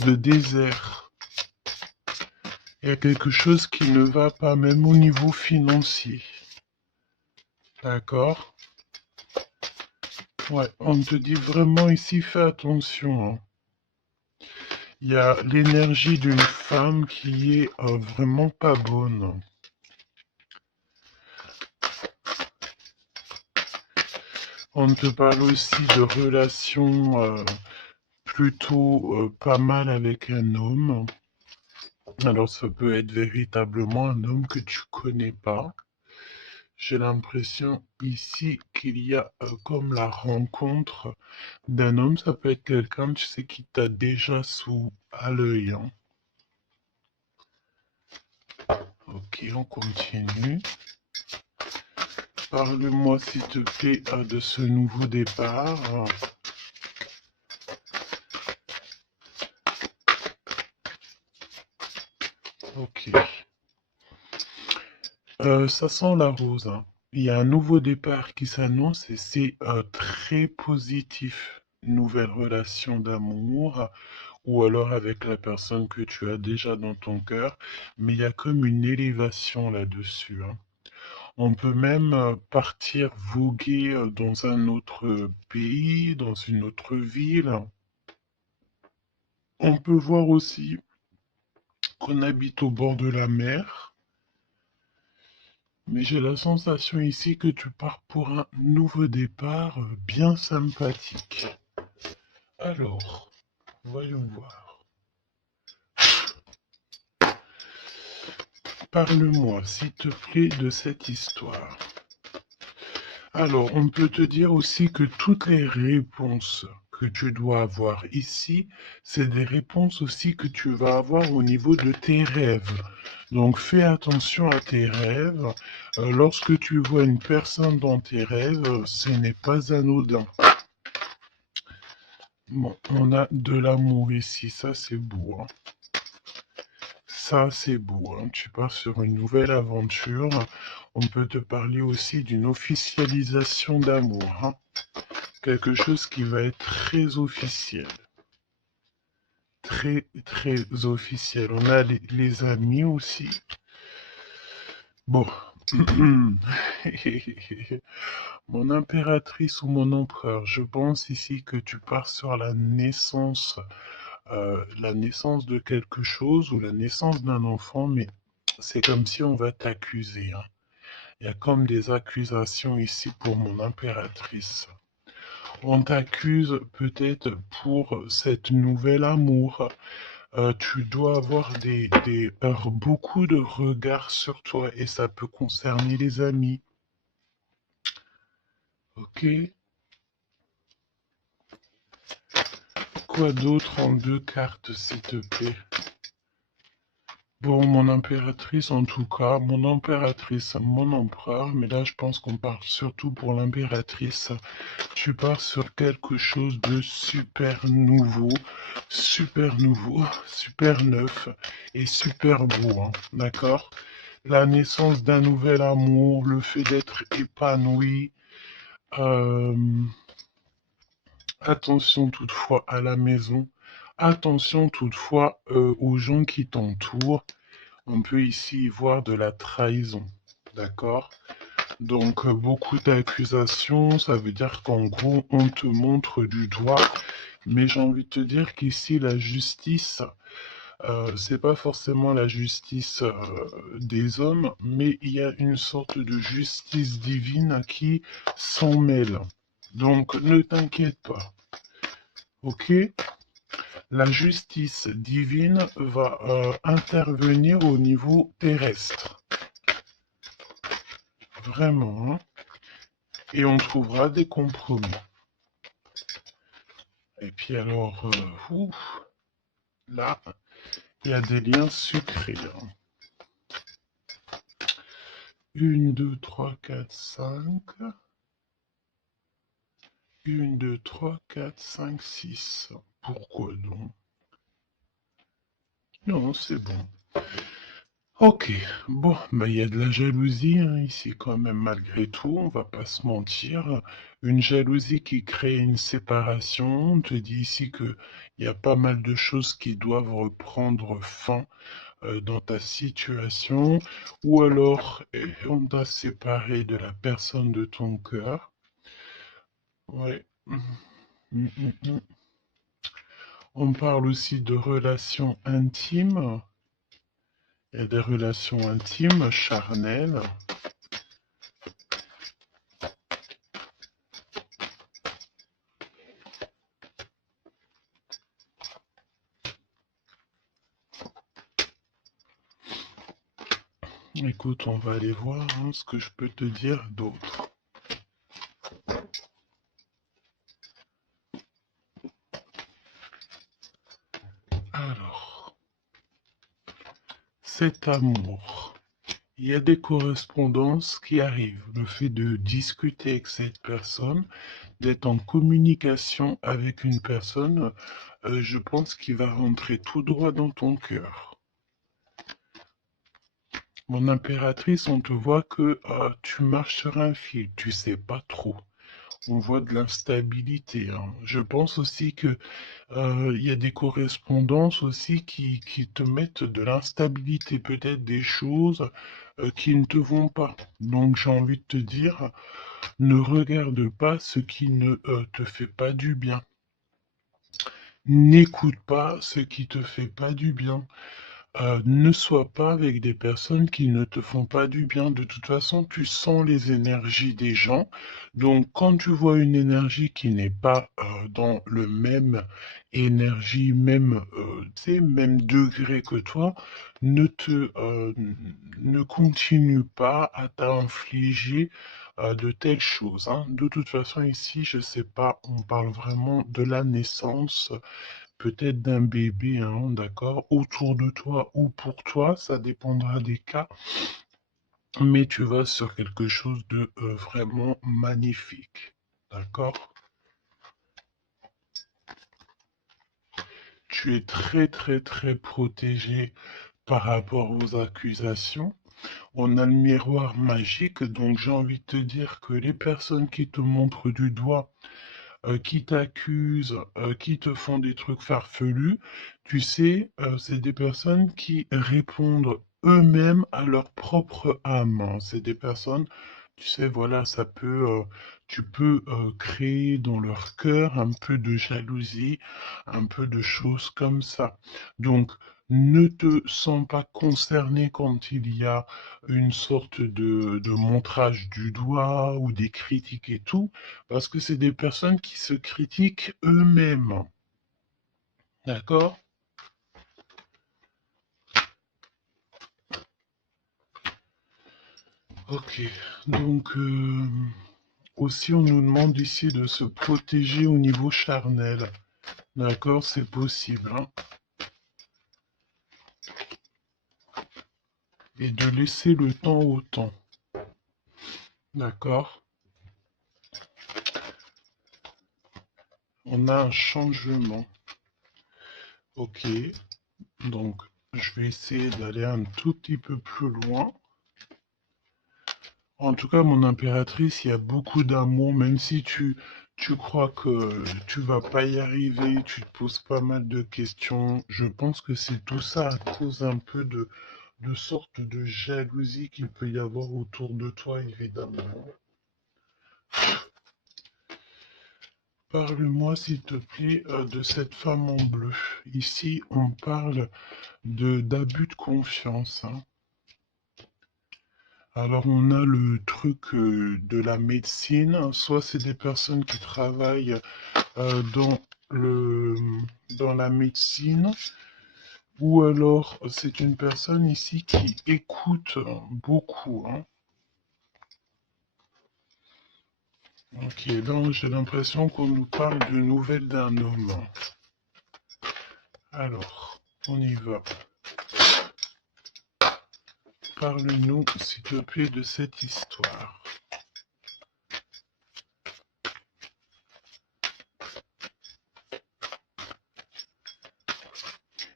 de désert. Il y a quelque chose qui ne va pas, même au niveau financier. D'accord? Ouais, on te dit vraiment ici, fais attention, hein. Il y a l'énergie d'une femme qui est vraiment pas bonne. On te parle aussi de relations plutôt pas mal avec un homme. Alors ça peut être véritablement un homme que tu connais pas. J'ai l'impression ici qu'il y a comme la rencontre d'un homme. Ça peut être quelqu'un, tu sais, qui t'a déjà sous à l'œil, hein. Ok, on continue. Parle-moi s'il te plaît de ce nouveau départ. Ok. Ça sent la rose, hein. Il y a un nouveau départ qui s'annonce et c'est très positif. Nouvelle relation d'amour ou alors avec la personne que tu as déjà dans ton cœur, mais il y a comme une élévation là-dessus, hein. On peut même partir voguer dans un autre pays, dans une autre ville. On peut voir aussi qu'on habite au bord de la mer. Mais j'ai la sensation ici que tu pars pour un nouveau départ bien sympathique. Alors, voyons voir. Parle-moi, s'il te plaît, de cette histoire. Alors, on peut te dire aussi que toutes les réponses que tu dois avoir ici, c'est des réponses aussi que tu vas avoir au niveau de tes rêves. Donc, fais attention à tes rêves. Lorsque tu vois une personne dans tes rêves, ce n'est pas anodin. Bon, on a de l'amour ici, ça c'est beau, hein. Ça c'est beau, hein. Tu pars sur une nouvelle aventure. On peut te parler aussi d'une officialisation d'amour, hein. Quelque chose qui va être très officiel. Très, très officiel. On a les amis aussi. Bon. Mon impératrice ou mon empereur, je pense ici que tu pars sur la naissance de quelque chose ou la naissance d'un enfant, mais c'est comme si on va t'accuser, hein. Il y a comme des accusations ici pour mon impératrice. On t'accuse peut-être pour cette nouvelle amour. Tu dois avoir beaucoup de regards sur toi et ça peut concerner les amis. Ok? Quoi d'autre en deux cartes, s'il te plaît? Bon, mon impératrice en tout cas, mon impératrice, mon empereur, mais là je pense qu'on parle surtout pour l'impératrice. Tu pars sur quelque chose de nouveau, super neuf et super beau, hein, d'accord? La naissance d'un nouvel amour, le fait d'être épanoui. euh, Attention toutefois à la maison. Attention toutefois aux gens qui t'entourent. On peut ici voir de la trahison, d'accord? Donc beaucoup d'accusations, ça veut dire qu'en gros on te montre du doigt, mais j'ai envie de te dire qu'ici la justice, c'est pas forcément la justice des hommes, mais il y a une sorte de justice divine qui s'en mêle. Donc ne t'inquiète pas, ok? La justice divine va intervenir au niveau terrestre. Vraiment, hein. Et on trouvera des compromis. Et puis alors, là, il y a des liens sucrés, hein. 1, 2, 3, 4, 5. 1, 2, 3, 4, 5, 6. Pourquoi donc? Non, c'est bon. Ok, bon, bah, il y a de la jalousie hein, ici quand même malgré tout, on va pas se mentir. Une jalousie qui crée une séparation. On te dit ici que il y a pas mal de choses qui doivent reprendre fin dans ta situation, ou alors on t'a séparé de la personne de ton cœur. Ouais. Mm, mm, mm. On parle aussi de relations intimes. Il y a des relations intimes, charnelles. Écoute, on va aller voir hein, ce que je peux te dire d'autre. Alors, cet amour. Il y a des correspondances qui arrivent. Le fait de discuter avec cette personne, d'être en communication avec une personne, je pense qu'il va rentrer tout droit dans ton cœur. Mon impératrice, on te voit que tu marches sur un fil, tu sais pas trop. On voit de l'instabilité, hein. Je pense aussi que il y a des correspondances aussi qui te mettent de l'instabilité, peut-être des choses qui ne te vont pas. Donc j'ai envie de te dire, ne regarde pas ce qui ne te fait pas du bien. N'écoute pas ce qui te fait pas du bien. Ne sois pas avec des personnes qui ne te font pas du bien. De toute façon, tu sens les énergies des gens. Donc, quand tu vois une énergie qui n'est pas dans le même énergie, même, tu sais, même degré que toi, ne continue pas à t'infliger de telles choses, hein. De toute façon, ici, je sais pas, on parle vraiment de la naissance peut-être d'un bébé, hein, d'accord, autour de toi ou pour toi, ça dépendra des cas, mais tu vas sur quelque chose de vraiment magnifique, d'accord? Tu es très très très protégé par rapport aux accusations. On a le miroir magique, donc j'ai envie de te dire que les personnes qui te montrent du doigt, qui t'accusent, qui te font des trucs farfelus, tu sais, c'est des personnes qui répondent eux-mêmes à leur propre âme, hein. C'est des personnes, tu sais, voilà, tu peux créer dans leur cœur un peu de jalousie, un peu de choses comme ça. Donc, ne te sens pas concerné quand il y a une sorte de montrage du doigt ou des critiques et tout. Parce que c'est des personnes qui se critiquent eux-mêmes. D'accord? Ok. Donc, aussi, on nous demande ici de se protéger au niveau charnel. D'accord? C'est possible, hein. Et de laisser le temps au temps. D'accord? On a un changement. Ok. Donc, je vais essayer d'aller un tout petit peu plus loin. En tout cas, mon impératrice, il y a beaucoup d'amour, même si tu crois que tu vas pas y arriver, tu te poses pas mal de questions. Je pense que c'est tout ça à cause un peu de sorte de jalousie qu'il peut y avoir autour de toi, évidemment. Parle-moi, s'il te plaît, de cette femme en bleu. Ici, on parle de d'abus de confiance, hein. Alors on a le truc de la médecine, soit c'est des personnes qui travaillent dans le dans la médecine, ou alors c'est une personne ici qui écoute beaucoup, hein. Ok, donc j'ai l'impression qu'on nous parle de nouvelles d'un homme. Alors, on y va. Parle-nous, s'il te plaît, de cette histoire.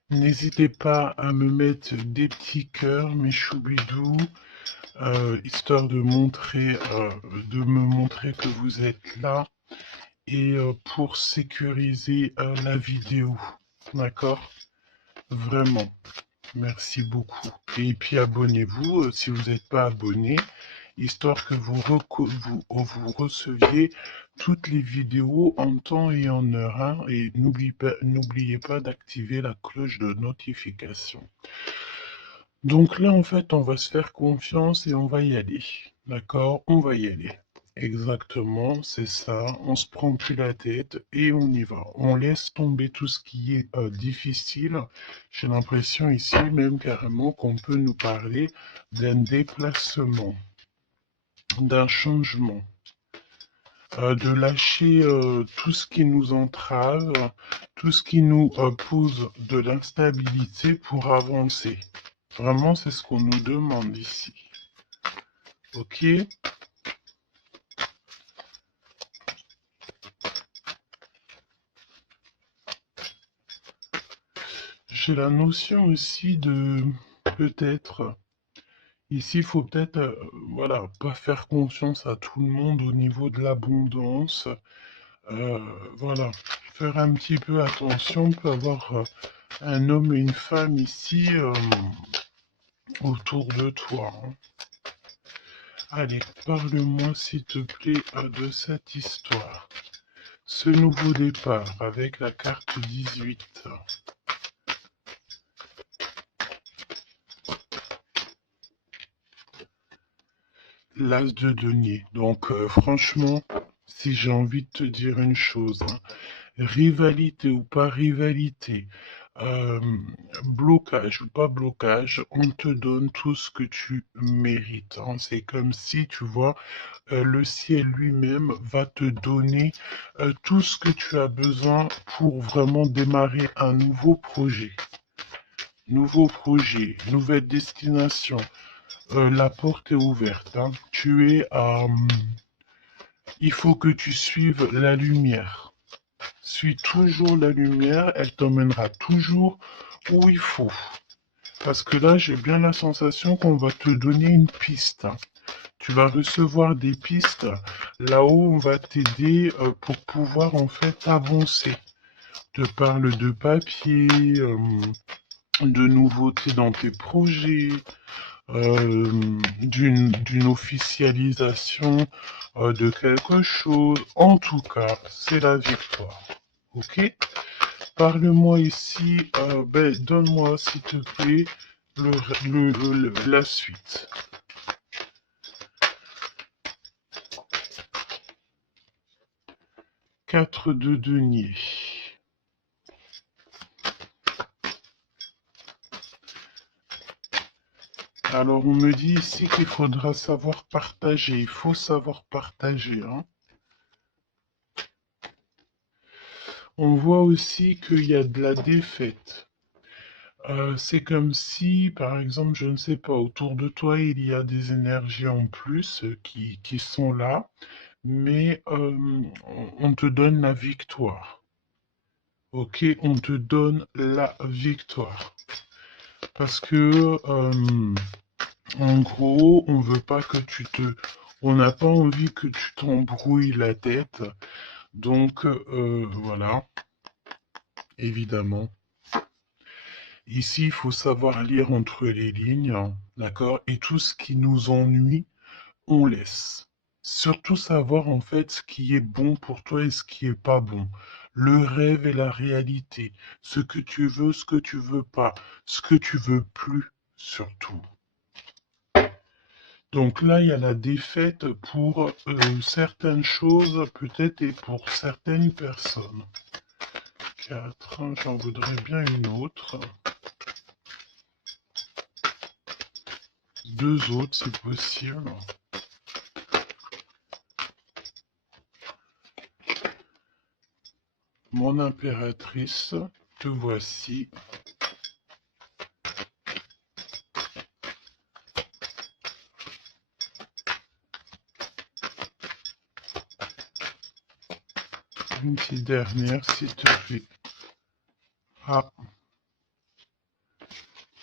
N'hésitez pas à me mettre des petits cœurs, mes choubidous, histoire de me montrer que vous êtes là et pour sécuriser la vidéo. D'accord? Vraiment. Merci beaucoup. Et puis abonnez-vous si vous n'êtes pas abonné, histoire que vous receviez toutes les vidéos en temps et en heure, hein. Et n'oubliez pas d'activer la cloche de notification. Donc là, en fait, on va se faire confiance et on va y aller. D'accord? On va y aller. Exactement, c'est ça. On se prend plus la tête et on y va. On laisse tomber tout ce qui est difficile. J'ai l'impression ici même carrément qu'on peut nous parler d'un déplacement, d'un changement, de lâcher tout ce qui nous entrave, tout ce qui nous pose de l'instabilité pour avancer. Vraiment, c'est ce qu'on nous demande ici. Ok? J'ai la notion aussi de peut-être, ici, il faut peut-être, voilà, pas faire confiance à tout le monde au niveau de l'abondance. Euh, voilà, faire un petit peu attention, on peut avoir un homme et une femme ici autour de toi, hein. Allez, parle-moi s'il te plaît de cette histoire. Ce nouveau départ avec la carte 18. L'as de denier. Donc franchement, si j'ai envie de te dire une chose, hein, rivalité ou pas rivalité, euh, blocage ou pas blocage, on te donne tout ce que tu mérites, hein. C'est comme si, tu vois, le ciel lui-même va te donner tout ce que tu as besoin pour vraiment démarrer un nouveau projet. Nouveau projet, nouvelle destination. La porte est ouverte, hein. Il faut que tu suives la lumière. Suis toujours la lumière, elle t'emmènera toujours où il faut. Parce que là, j'ai bien la sensation qu'on va te donner une piste, hein. Tu vas recevoir des pistes là-haut, on va t'aider pour pouvoir en fait avancer. Te parle de papier, de nouveautés dans tes projets, d'une officialisation de quelque chose. En tout cas, c'est la victoire. Ok? Parle-moi ici, donne-moi s'il te plaît la suite. 4 de denier. Alors, on me dit ici qu'il faudra savoir partager. Il faut savoir partager, hein. On voit aussi qu'il y a de la défaite. C'est comme si, par exemple, je ne sais pas, autour de toi, il y a des énergies en plus qui sont là, mais on te donne la victoire. Ok, on te donne la victoire. Parce que, en gros, on veut pas que on n'a pas envie que tu t'embrouilles la tête. Donc, voilà, évidemment. Ici, il faut savoir lire entre les lignes, hein, d'accord? Et tout ce qui nous ennuie, on laisse. Surtout savoir en fait ce qui est bon pour toi et ce qui est pas bon. Le rêve et la réalité. Ce que tu veux, ce que tu veux pas. Ce que tu veux plus, surtout. Donc là, il y a la défaite pour certaines choses, peut-être, et pour certaines personnes. 4, j'en voudrais bien une autre. 2 autres, si possible. Mon impératrice, te voici. Une petite dernière, s'il te plaît. Ah,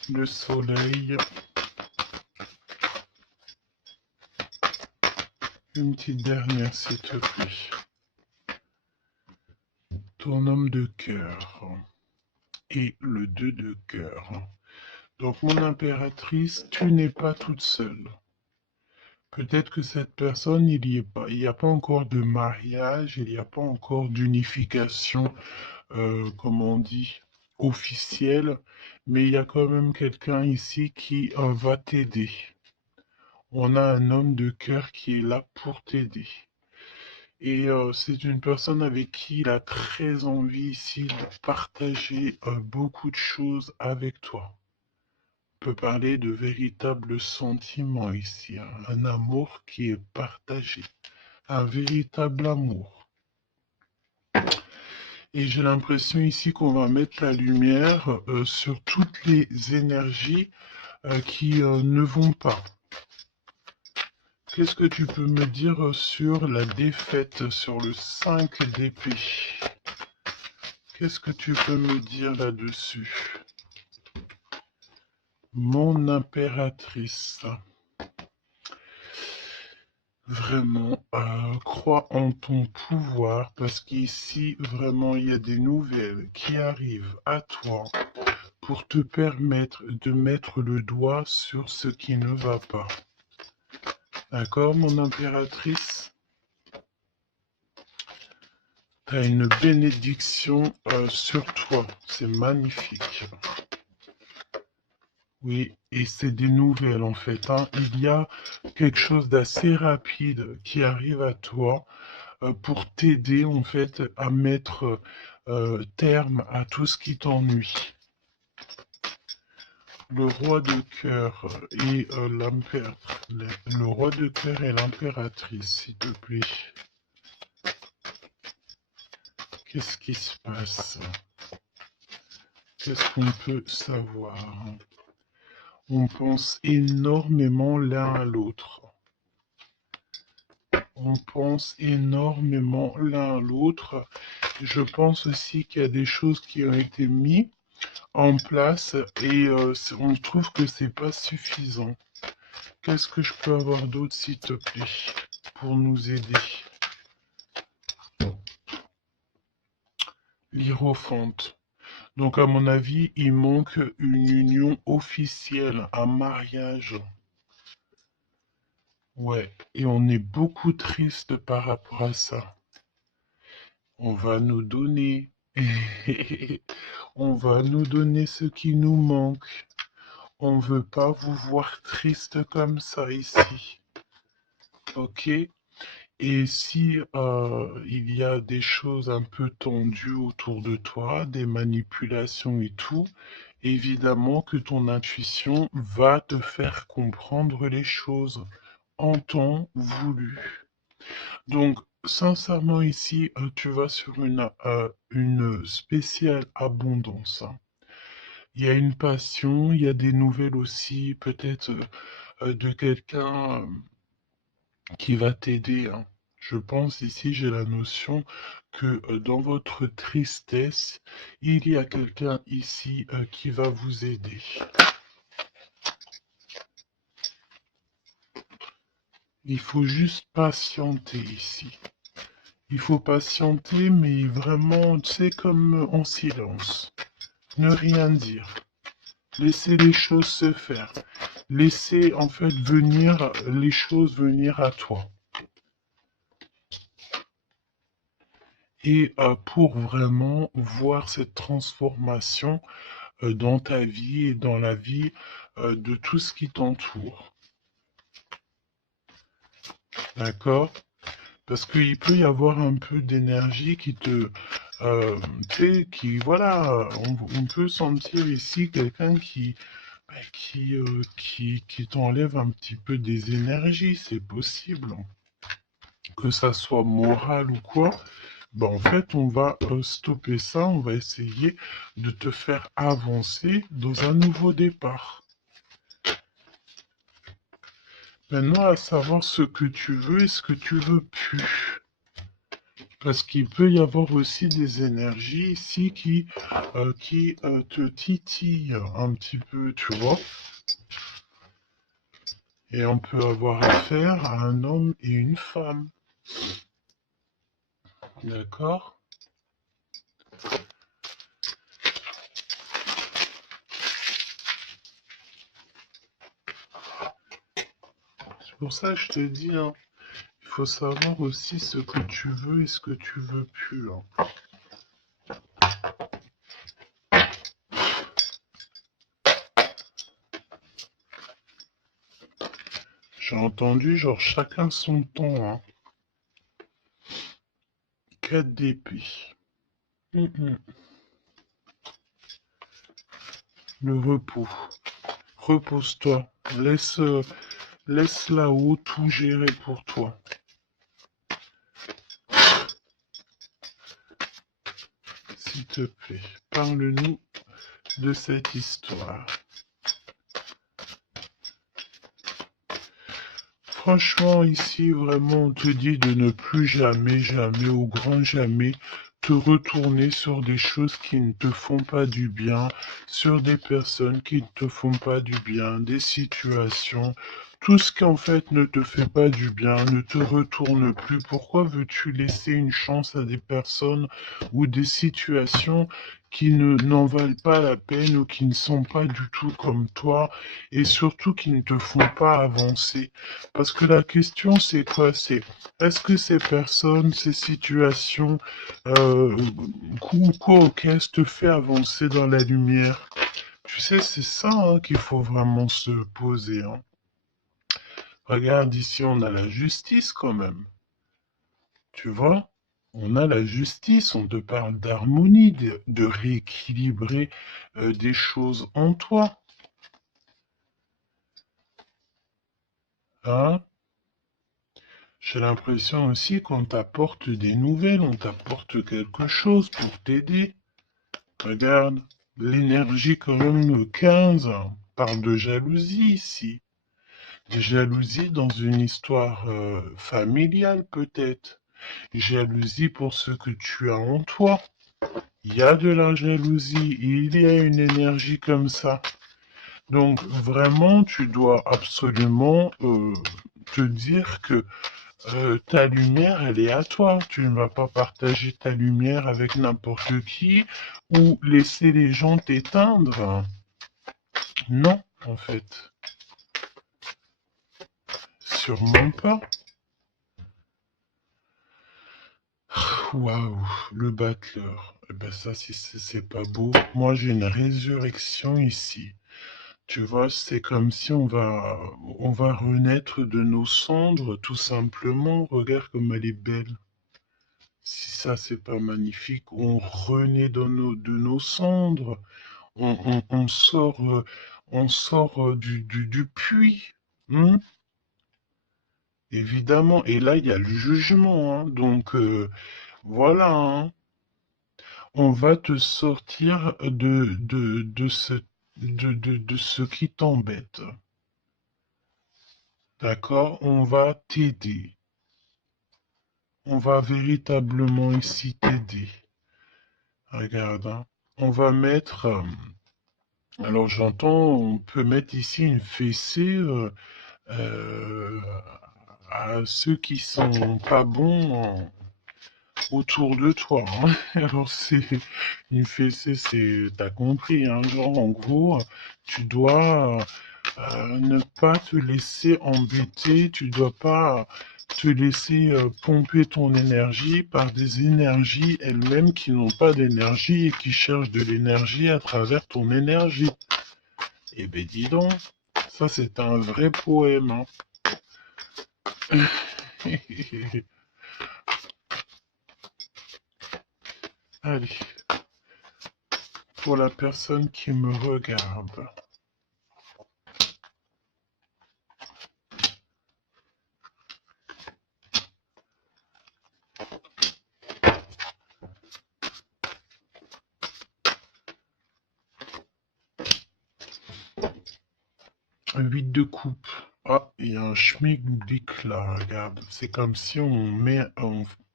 le soleil. Une petite dernière, s'il te plaît. Ton homme de cœur et le 2 de cœur. Donc, mon impératrice, tu n'es pas toute seule. Peut-être que cette personne, il n'y a pas encore de mariage, il n'y a pas encore d'unification, comme on dit, officielle, mais il y a quand même quelqu'un ici qui va t'aider. On a un homme de cœur qui est là pour t'aider. Et c'est une personne avec qui il a très envie ici de partager beaucoup de choses avec toi. On peut parler de véritables sentiments ici, hein. Un amour qui est partagé, un véritable amour. Et j'ai l'impression ici qu'on va mettre la lumière sur toutes les énergies qui ne vont pas. Qu'est-ce que tu peux me dire sur la défaite, sur le 5 d'épée? Qu'est-ce que tu peux me dire là-dessus? Mon impératrice. Vraiment, crois en ton pouvoir parce qu'ici, vraiment, il y a des nouvelles qui arrivent à toi pour te permettre de mettre le doigt sur ce qui ne va pas. D'accord, mon impératrice? Tu as une bénédiction sur toi. C'est magnifique. Oui, et c'est des nouvelles en fait, hein. Il y a quelque chose d'assez rapide qui arrive à toi pour t'aider en fait à mettre terme à tout ce qui t'ennuie. Le roi de cœur et le roi de cœur et l'impératrice, s'il te plaît. Qu'est-ce qui se passe? Qu'est-ce qu'on peut savoir? On pense énormément l'un à l'autre. On pense énormément l'un à l'autre. Je pense aussi qu'il y a des choses qui ont été mises en place et on trouve que c'est pas suffisant. Qu'est-ce que je peux avoir d'autre, s'il te plaît, pour nous aider? L'Hiérophante. Donc, à mon avis, il manque une union officielle, un mariage. Ouais, et on est beaucoup triste par rapport à ça. On va nous donner, on va nous donner ce qui nous manque. On veut pas vous voir triste comme ça ici. Ok? Et si il y a des choses un peu tendues autour de toi, des manipulations et tout, évidemment que ton intuition va te faire comprendre les choses en temps voulu. Donc, sincèrement, ici, tu vas sur une spéciale abondance, hein. Il y a une passion, il y a des nouvelles aussi, peut-être de quelqu'un qui va t'aider, hein. Je pense ici, j'ai la notion que dans votre tristesse, il y a quelqu'un ici qui va vous aider. Il faut juste patienter ici. Il faut patienter, mais vraiment, tu sais, comme en silence. Ne rien dire. Laisser les choses se faire. Laisser en fait venir les choses venir à toi. Et pour vraiment voir cette transformation dans ta vie et dans la vie de tout ce qui t'entoure. D'accord? Parce qu'il peut y avoir un peu d'énergie qui te... tu sais, qui... Voilà, on peut sentir ici quelqu'un qui t'enlève un petit peu des énergies, c'est possible. Que ça soit moral ou quoi, ben en fait, on va stopper ça, on va essayer de te faire avancer dans un nouveau départ. Maintenant, à savoir ce que tu veux et ce que tu veux plus. Parce qu'il peut y avoir aussi des énergies ici qui te titillent un petit peu, tu vois. Et on peut avoir affaire à un homme et une femme. D'accord? C'est pour ça que je te dis, hein, il faut savoir aussi ce que tu veux et ce que tu veux plus, hein. J'ai entendu, genre, chacun son temps, hein. 4 d'épée. Le repos. Repose-toi. Laisse là-haut tout gérer pour toi. S'il te plaît, parle-nous de cette histoire. Franchement, ici, vraiment, on te dit de ne plus jamais, jamais, au grand jamais, te retourner sur des choses qui ne te font pas du bien, sur des personnes qui ne te font pas du bien, des situations. Tout ce qui en fait ne te fait pas du bien, ne te retourne plus. Pourquoi veux-tu laisser une chance à des personnes ou des situations qui n'en valent pas la peine ou qui ne sont pas du tout comme toi et surtout qui ne te font pas avancer? Parce que la question, c'est quoi? C'est est-ce que ces personnes, ces situations, quoi, qu'est-ce te fait avancer dans la lumière? Tu sais, c'est ça hein, qu'il faut vraiment se poser. Hein. Regarde, ici, on a la justice quand même. Tu vois? On a la justice, on te parle d'harmonie, de rééquilibrer des choses en toi. Hein? J'ai l'impression aussi qu'on t'apporte des nouvelles, on t'apporte quelque chose pour t'aider. Regarde, l'énergie quand même le 15 parle de jalousie ici. De jalousie dans une histoire familiale peut-être. Jalousie pour ce que tu as en toi. Il y a de la jalousie, il y a une énergie comme ça. Donc vraiment, tu dois absolument te dire que ta lumière, elle est à toi. Tu ne vas pas partager ta lumière avec n'importe qui ou laisser les gens t'éteindre. Non, en fait. Sûrement pas. Waouh, le battleur. Eh ben ça, si c'est pas beau. Moi, j'ai une résurrection ici. Tu vois, c'est comme si on va renaître de nos cendres, tout simplement. Regarde comme elle est belle. Si ça, c'est pas magnifique, on renaît de nos cendres. On sort, du puits. Hein, évidemment. Et là, il y a le jugement. Hein. Donc, voilà. Hein. On va te sortir de ce qui t'embête. D'accord? On va t'aider. On va véritablement ici t'aider. Regarde, hein. On va mettre... alors j'entends, on peut mettre ici une fessée euh, à ceux qui sont pas bons autour de toi. Hein. Alors c'est une fessée, c'est... T'as compris, hein? Genre en gros, tu dois ne pas te laisser embêter, tu dois pas te laisser pomper ton énergie par des énergies elles-mêmes qui n'ont pas d'énergie et qui cherchent de l'énergie à travers ton énergie. Eh ben dis donc, ça c'est un vrai poème. Hein. Allez, pour la personne qui me regarde. 8 de coupe. Ah, il y a un schmilblick là, regarde. C'est comme si on met,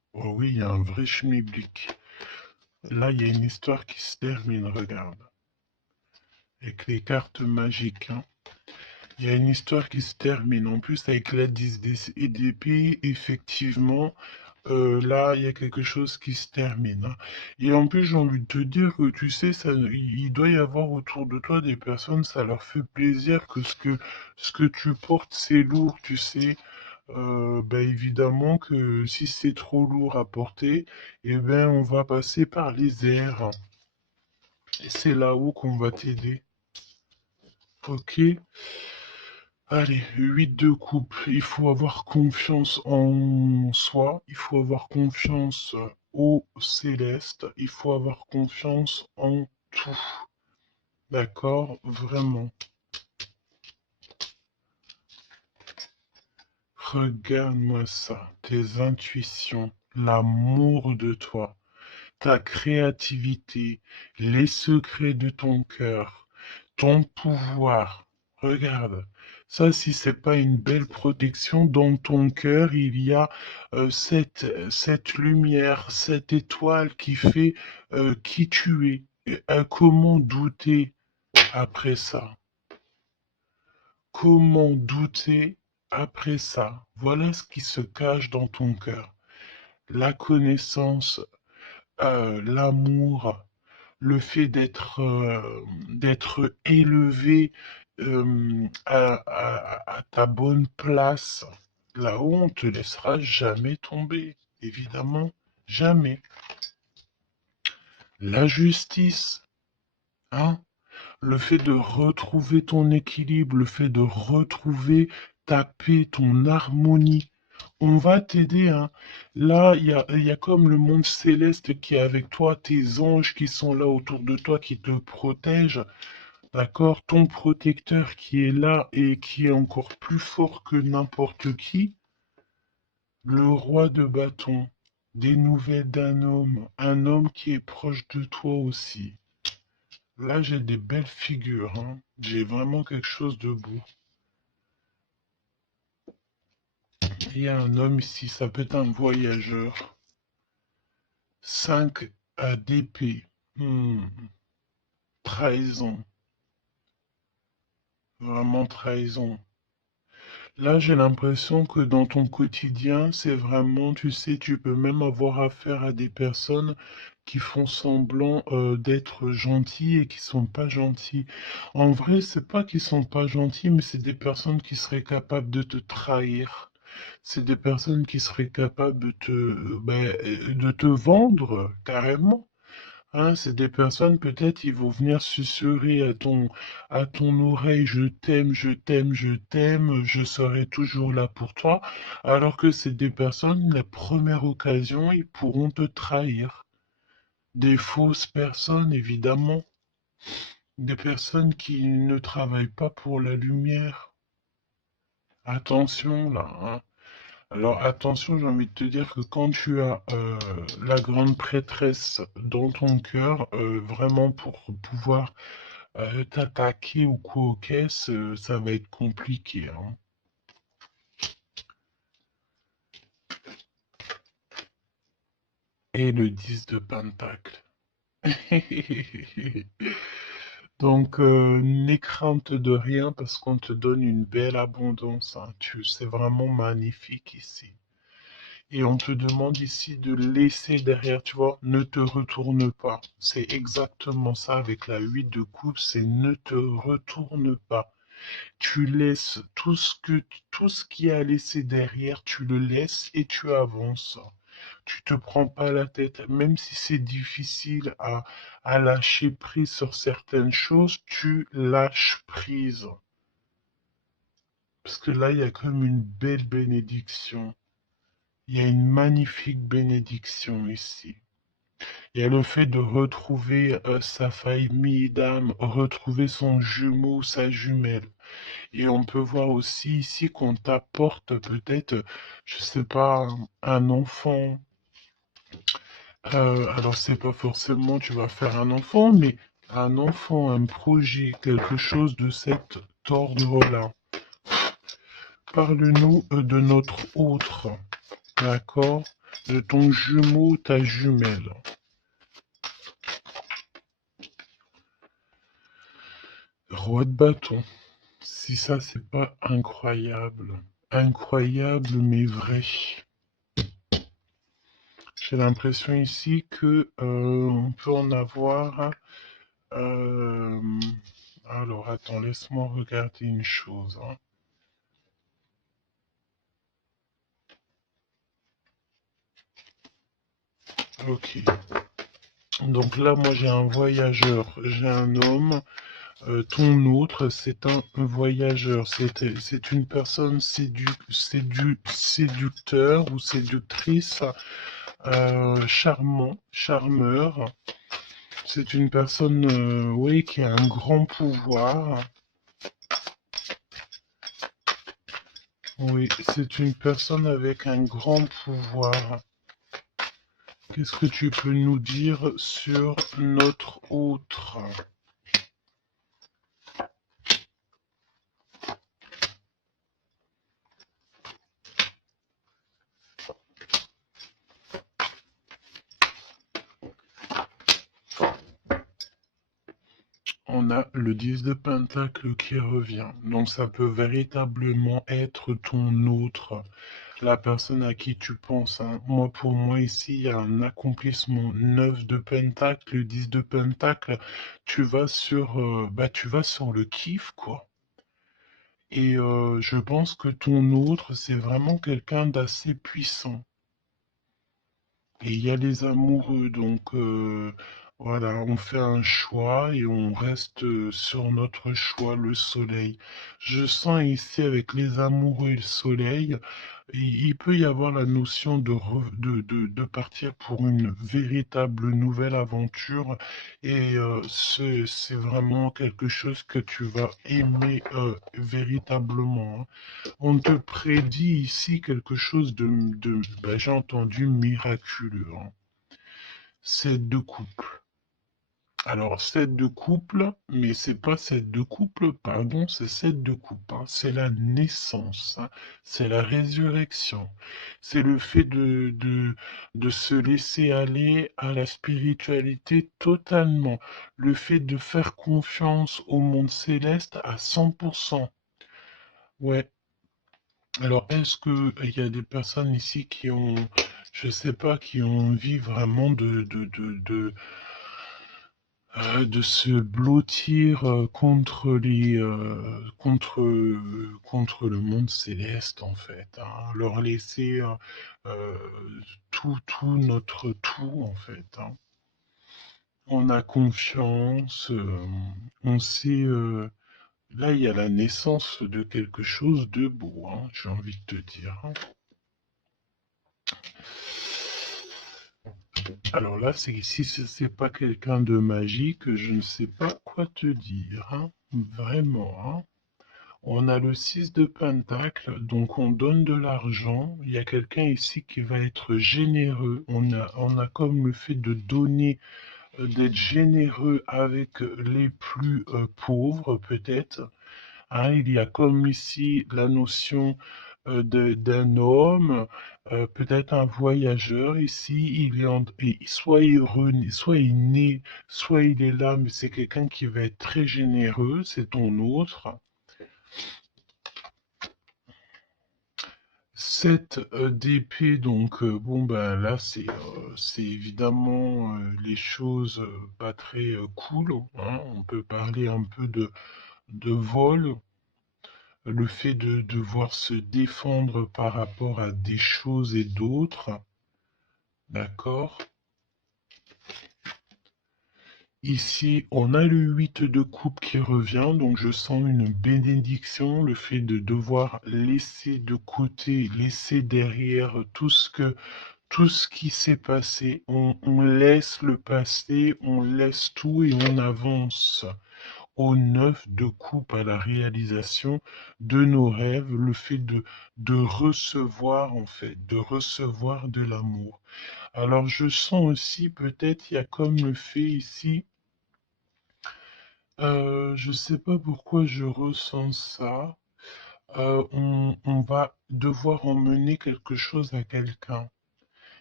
Oh oui, il y a un vrai schmilblick. Là, il y a une histoire qui se termine, regarde. Avec les cartes magiques, hein. Il y a une histoire qui se termine. En plus, avec la 10 d'épée, effectivement, là, il y a quelque chose qui se termine, hein. Et en plus, j'ai envie de te dire que, tu sais, il doit y avoir autour de toi des personnes, ça leur fait plaisir que ce que tu portes, c'est lourd, tu sais. Ben évidemment que si c'est trop lourd à porter, eh ben, on va passer par les airs. Et c'est là-haut qu'on va t'aider. Ok? Allez, 8 de coupe. Il faut avoir confiance en soi, il faut avoir confiance au céleste, il faut avoir confiance en tout. D'accord? Vraiment. Regarde-moi ça. Tes intuitions, l'amour de toi, ta créativité, les secrets de ton cœur, ton pouvoir. Regarde, ça, si c'est pas une belle protection, dans ton cœur, il y a cette lumière, cette étoile qui fait qui tu es. Et, comment douter après ça? Comment douter après ça? Voilà ce qui se cache dans ton cœur. La connaissance, l'amour, le fait d'être élevé à ta bonne place, là-haut, on te laissera jamais tomber, évidemment, jamais. La justice, hein, le fait de retrouver ton équilibre, le fait de retrouver ta paix, ton harmonie. On va t'aider, hein. Là, il y a comme le monde céleste qui est avec toi, tes anges qui sont là autour de toi, qui te protègent. D'accord? Ton protecteur qui est là et qui est encore plus fort que n'importe qui. Le roi de bâton. Des nouvelles d'un homme. Un homme qui est proche de toi aussi. Là, j'ai des belles figures, hein. J'ai vraiment quelque chose de beau. Il y a un homme ici, ça peut être un voyageur. 5 à d'épée. Trahison. Vraiment trahison. Là, j'ai l'impression que dans ton quotidien, c'est vraiment, tu sais, tu peux même avoir affaire à des personnes qui font semblant d'être gentils et qui sont pas gentils. En vrai, c'est pas qu'ils sont pas gentils, mais c'est des personnes qui seraient capables de te trahir. C'est des personnes qui seraient capables de te vendre carrément. Hein, c'est des personnes, peut-être, ils vont venir susurrer à ton oreille, je t'aime, je t'aime, je t'aime, je serai toujours là pour toi, alors que c'est des personnes, la première occasion, ils pourront te trahir. Des fausses personnes, évidemment, des personnes qui ne travaillent pas pour la lumière. Attention là, hein. Alors attention, j'ai envie de te dire que quand tu as la grande prêtresse dans ton cœur, vraiment pour pouvoir t'attaquer ou quoi aux caisses, ça va être compliqué, hein. Et le 10 de Pentacle. Donc, n'aie crainte de rien parce qu'on te donne une belle abondance, hein. C'est vraiment magnifique ici. Et on te demande ici de laisser derrière, tu vois, ne te retourne pas. C'est exactement ça avec la 8 de coupe, c'est ne te retourne pas. Tu laisses tout ce qui a laissé derrière, tu le laisses et tu avances. Tu te prends pas la tête, même si c'est difficile à lâcher prise sur certaines choses, tu lâches prise. Parce que là, il y a comme une belle bénédiction. Il y a une magnifique bénédiction ici. Il y a le fait de retrouver sa famille d'âme, retrouver son jumeau, sa jumelle. Et on peut voir aussi ici qu'on t'apporte peut-être, je sais pas, un enfant. Alors c'est pas forcément tu vas faire un enfant, mais un enfant, un projet, quelque chose de cet ordre-là. Parle-nous de notre autre, d'accord? de ton jumeau, ta jumelle. Roi de bâton. Si ça, c'est pas incroyable. Incroyable, mais vrai. J'ai l'impression ici que on peut en avoir. euh, alors, attends, laisse-moi regarder une chose, hein. Ok. Donc là, moi, j'ai un voyageur, j'ai un homme. Ton autre, c'est un voyageur. C'est une personne séducteur ou séductrice, charmant, charmeur. C'est une personne, oui, qui a un grand pouvoir. Oui, c'est une personne avec un grand pouvoir. Qu'est-ce que tu peux nous dire sur notre autre? On a le 10 de Pentacle qui revient. Donc ça peut véritablement être ton autre, la personne à qui tu penses, hein. Moi, pour moi, ici, il y a un accomplissement. 9 de Pentacle, 10 de Pentacle. Tu vas sur le kiff, quoi. Et je pense que ton autre, c'est vraiment quelqu'un d'assez puissant. Et il y a les amoureux, donc voilà, on fait un choix et on reste sur notre choix, le soleil. Je sens ici avec les amoureux et le soleil, il peut y avoir la notion de partir pour une véritable nouvelle aventure et c'est vraiment quelque chose que tu vas aimer véritablement, hein. On te prédit ici quelque chose j'ai entendu miraculeux, hein. 7 de couple. Alors, 7 de couple, mais c'est pas 7 de couple, pardon, c'est 7 de couple, hein. C'est la naissance, hein. C'est la résurrection. C'est le fait de se laisser aller à la spiritualité totalement. Le fait de faire confiance au monde céleste à 100%. Ouais. Alors, est-ce que il y a des personnes ici qui ont, je sais pas, qui ont envie vraiment de se blottir contre le monde céleste, en fait, hein, leur laisser euh, tout notre tout, en fait, hein. On a confiance, on sait. Là, il y a la naissance de quelque chose de beau, hein, j'ai envie de te dire, hein. Alors là, si c'est pas quelqu'un de magique, je ne sais pas quoi te dire, hein. Vraiment, hein. On a le 6 de Pentacle, donc on donne de l'argent. Il y a quelqu'un ici qui va être généreux. On a comme le fait de donner, d'être généreux avec les plus pauvres, peut-être, hein. Il y a comme ici la notion d'un homme, peut-être un voyageur ici, soit il renaît, soit il naît, soit il est là, mais c'est quelqu'un qui va être très généreux, c'est ton autre. 7 d'épée, donc bon ben là c'est évidemment les choses pas très cool, hein. On peut parler un peu de vol, le fait de devoir se défendre par rapport à des choses et d'autres, d'accord? Ici, on a le 8 de coupe qui revient, donc je sens une bénédiction, le fait de devoir laisser de côté, laisser derrière tout ce qui s'est passé. On laisse le passé, on laisse tout et on avance au 9 de coupe à la réalisation de nos rêves, le fait de recevoir en fait, de recevoir de l'amour. Alors je sens aussi peut-être il y a comme le fait ici, je sais pas pourquoi je ressens ça. On va devoir emmener quelque chose à quelqu'un.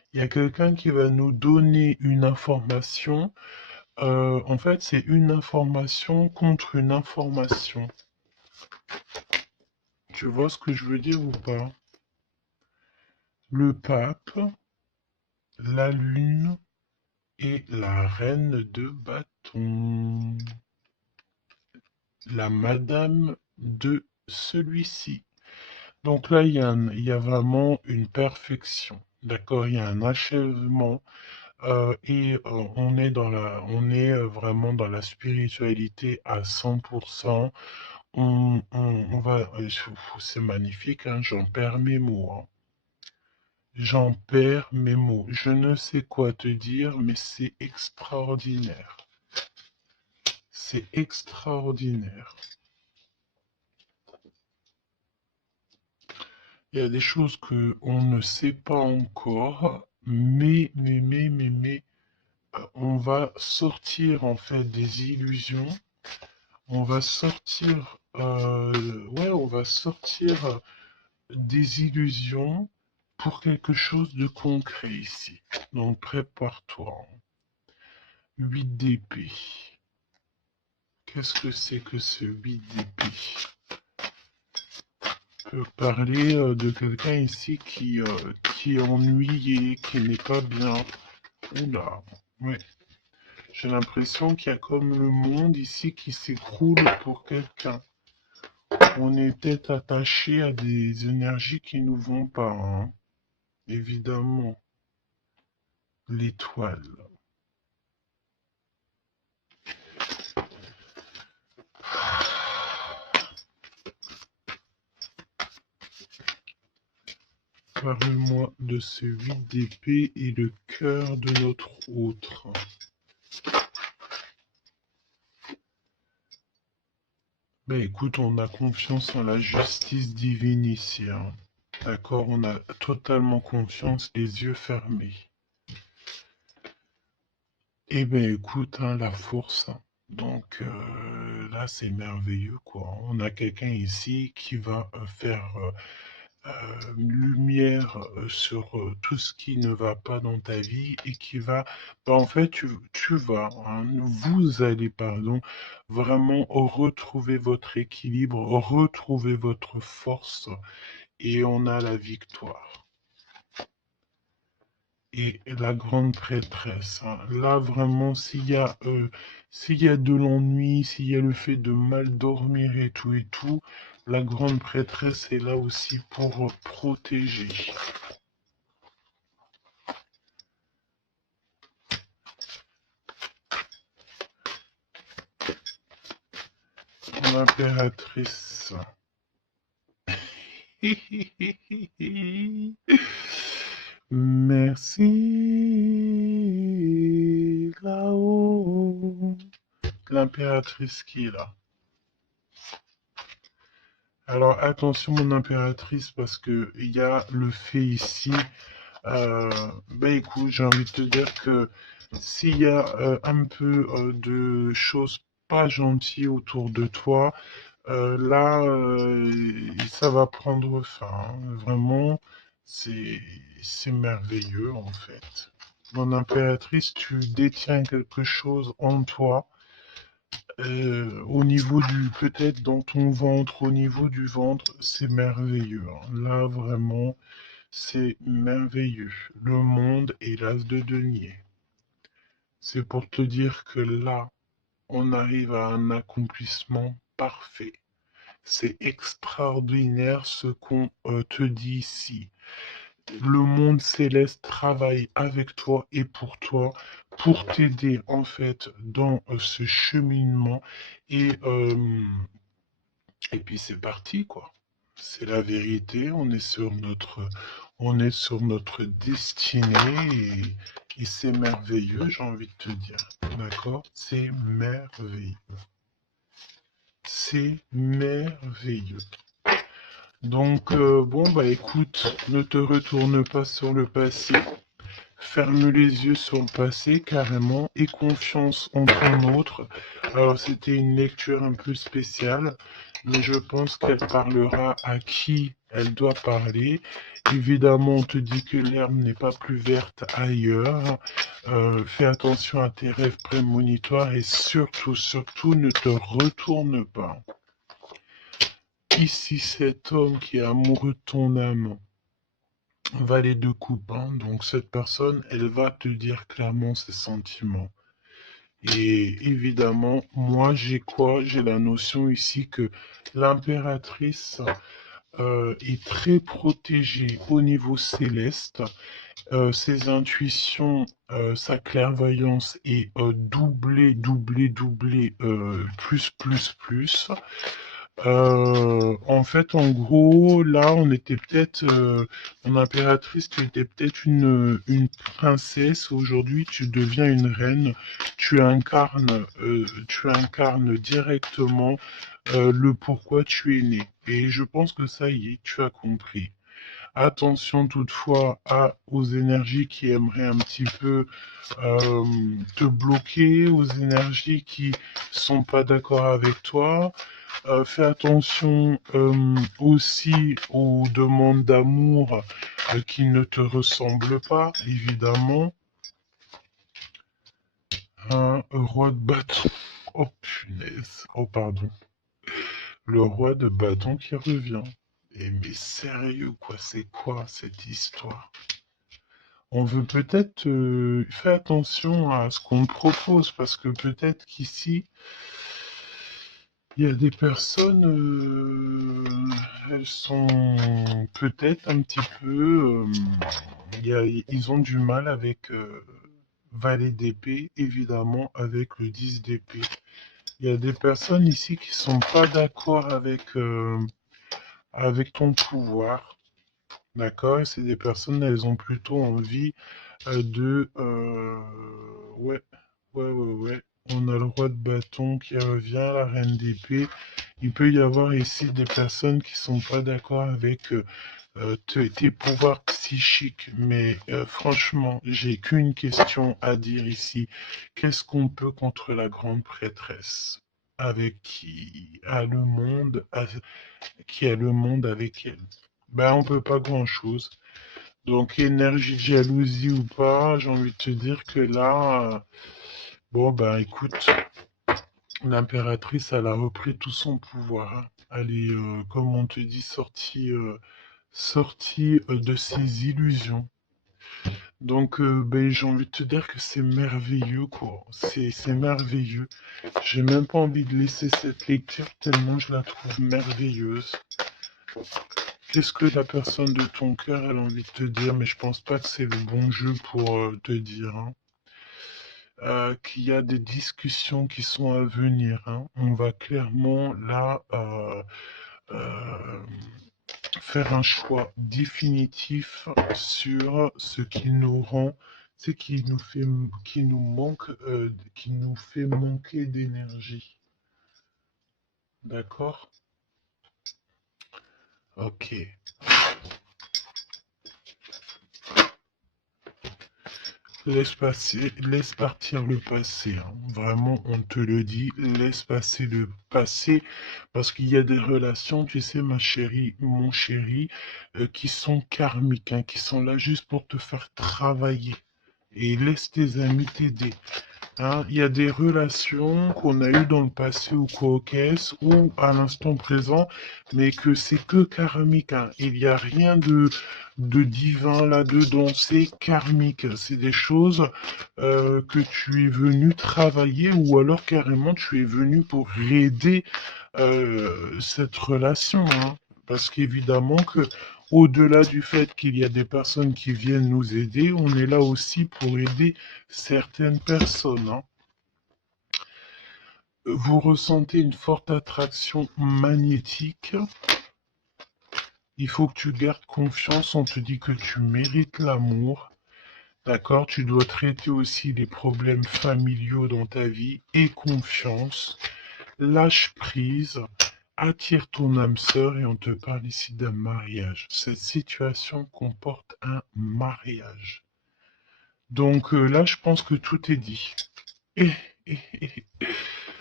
Il y a quelqu'un qui va nous donner une information. En fait, c'est une information contre une information. Tu vois ce que je veux dire ou pas? Le pape, la lune et la reine de bâton. La madame de celui-ci. Donc là, il y a vraiment une perfection. D'accord? Il y a un achèvement. On est vraiment dans la spiritualité à 100%. On va, c'est magnifique, hein, j'en perds mes mots, hein. J'en perds mes mots. Je ne sais quoi te dire, mais c'est extraordinaire. C'est extraordinaire. Il y a des choses que on ne sait pas encore, mais, on va sortir en fait des illusions. On va sortir, on va sortir des illusions pour quelque chose de concret ici. Donc prépare-toi. 8 d'épée. Qu'est-ce que c'est que ce 8 d'épée? On peut parler de quelqu'un ici qui est ennuyé, qui n'est pas bien. Oula, ouais. J'ai l'impression qu'il y a comme le monde ici qui s'écroule pour quelqu'un. On est peut-être attaché à des énergies qui nous vont pas, hein. Évidemment. L'étoile. Parle-moi de ce 8 d'épée et le cœur de notre autre. Ben écoute, on a confiance en la justice divine ici, hein. D'accord, on a totalement confiance, les yeux fermés. Eh ben écoute, hein, la force, hein. Donc là, c'est merveilleux, quoi. On a quelqu'un ici qui va faire lumière sur tout ce qui ne va pas dans ta vie et qui va, bah, en fait, tu vas, hein, vous allez, pardon, vraiment retrouver votre équilibre, retrouver votre force et on a la victoire. Et la grande prêtresse, hein. Là, vraiment, s'il y a de l'ennui, s'il y a le fait de mal dormir et tout, la grande prêtresse est là aussi pour protéger. L'impératrice. Merci là-haut. L'impératrice qui est là. Alors attention mon impératrice parce que il y a le fait ici. Ben écoute, j'ai envie de te dire que s'il y a un peu de choses pas gentilles autour de toi, là, ça va prendre fin, hein. Vraiment, c'est c'est merveilleux en fait. Mon impératrice, tu détiens quelque chose en toi, au niveau du, peut-être dans ton ventre, au niveau du ventre, c'est merveilleux, hein. Là, vraiment, c'est merveilleux. Le monde est l'as de denier. C'est pour te dire que là, on arrive à un accomplissement parfait. C'est extraordinaire ce qu'on te dit ici. Le monde céleste travaille avec toi et pour t'aider en fait dans ce cheminement. Et, euh, et puis c'est parti, quoi. C'est la vérité, on est sur notre destinée et c'est merveilleux, j'ai envie de te dire. D'accord? C'est merveilleux. C'est merveilleux. Donc, bon, bah écoute, ne te retourne pas sur le passé, ferme les yeux sur le passé carrément, aie confiance en ton autre, Alors, c'était une lecture un peu spéciale, mais je pense qu'elle parlera à qui elle doit parler. Évidemment, on te dit que l'herbe n'est pas plus verte ailleurs. Fais attention à tes rêves prémonitoires et surtout, surtout, ne te retourne pas. Ici, cet homme qui est amoureux de ton âme, valet de coupe, hein, donc cette personne, elle va te dire clairement ses sentiments. Et évidemment, moi, j'ai quoi? J'ai la notion ici que l'impératrice est très protégée au niveau céleste. Ses intuitions, sa clairvoyance est doublée, doublée, doublée, plus, plus, plus. En fait, en gros, là, on était peut-être, mon impératrice, tu étais peut-être une princesse. Aujourd'hui, tu deviens une reine. Tu incarnes directement le pourquoi tu es né. Et je pense que ça y est, tu as compris. Attention toutefois aux énergies qui aimeraient un petit peu euh, te bloquer, aux énergies qui sont pas d'accord avec toi. Fais attention aussi aux demandes d'amour qui ne te ressemblent pas, évidemment. Un roi de bâton. Oh punaise. Oh pardon. Le roi de bâton qui revient. Et mais sérieux quoi, c'est quoi cette histoire? On veut peut-être faire attention à ce qu'on propose parce que peut-être qu'ici, il y a des personnes, elles sont peut-être un petit peu, ils ont du mal avec valet d'épée, évidemment, avec le 10 d'épée. Il y a des personnes ici qui sont pas d'accord avec ton pouvoir, d'accord? Et c'est des personnes, elles ont plutôt envie ouais, ouais. On a le roi de bâton qui revient, la reine d'épée. Il peut y avoir ici des personnes qui sont pas d'accord avec tes pouvoirs psychiques, mais franchement, j'ai qu'une question à dire ici. Qu'est-ce qu'on peut contre la grande prêtresse avec qui a le monde avec elle? Ben, on peut pas grand-chose. Donc, énergie de jalousie ou pas, j'ai envie de te dire que là, bon, ben écoute, l'impératrice, elle a repris tout son pouvoir, hein. Elle est, comme on te dit, sortie de ses illusions. Donc, ben, j'ai envie de te dire que c'est merveilleux, quoi. C'est merveilleux. J'ai même pas envie de laisser cette lecture tellement je la trouve merveilleuse. Qu'est-ce que la personne de ton cœur elle a envie de te dire, mais je pense pas que c'est le bon jeu pour te dire, hein. Qu'il y a des discussions qui sont à venir, hein. On va clairement là euh, faire un choix définitif sur ce qui nous rend, ce qui nous manque, qui nous fait manquer d'énergie. D'accord? Ok. Laisse partir le passé, hein. Vraiment, on te le dit, laisse passer le passé, parce qu'il y a des relations, tu sais, ma chérie, mon chéri, qui sont karmiques, hein, qui sont là juste pour te faire travailler. Et laisse tes amis t'aider. Hein, il y a des relations qu'on a eues dans le passé ou coquesses ou à l'instant présent, mais que c'est que karmique, hein. Il n'y a rien de divin là-dedans, c'est karmique. C'est des choses que tu es venu travailler ou alors carrément tu es venu pour aider cette relation, hein. Parce qu'évidemment que au-delà du fait qu'il y a des personnes qui viennent nous aider, on est là aussi pour aider certaines personnes, hein. Vous ressentez une forte attraction magnétique. Il faut que tu gardes confiance. On te dit que tu mérites l'amour. D'accord? Tu dois traiter aussi les problèmes familiaux dans ta vie et confiance. Lâche prise. Attire ton âme sœur et on te parle ici d'un mariage. Cette situation comporte un mariage. Donc là, je pense que tout est dit. Et,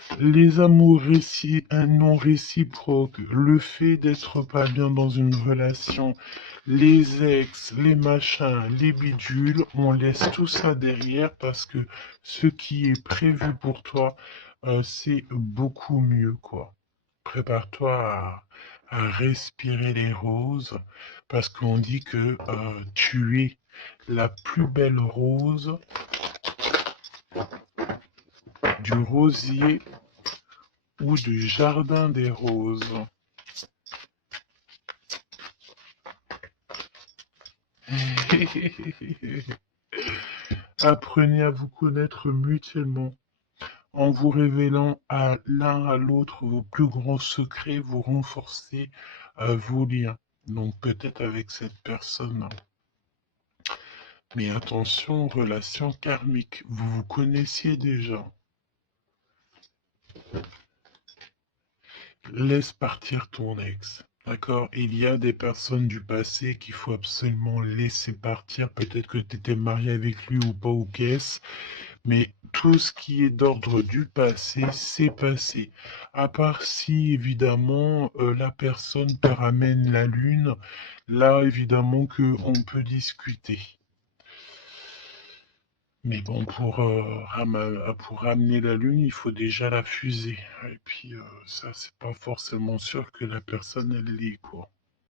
Les amours non réciproques, le fait d'être pas bien dans une relation, les ex, les machins, les bidules, on laisse tout ça derrière parce que ce qui est prévu pour toi, c'est beaucoup mieux, quoi. Prépare-toi à respirer les roses parce qu'on dit que tu es la plus belle rose du rosier ou du jardin des roses. Apprenez à vous connaître mutuellement en vous révélant à l'un à l'autre vos plus grands secrets, vous renforcez vos liens. Donc peut-être avec cette personne. Mais attention, relation karmique, vous vous connaissiez déjà. Laisse partir ton ex. D'accord? Il y a des personnes du passé qu'il faut absolument laisser partir. Peut-être que tu étais marié avec lui ou pas, ou qu'est-ce. Mais tout ce qui est d'ordre du passé, c'est passé. À part si, évidemment, la personne te ramène la lune, là, évidemment, qu'on peut discuter. Mais bon, pour ramener la lune, il faut déjà la fusée. Et puis, ça, c'est pas forcément sûr que la personne, elle l'est, quoi.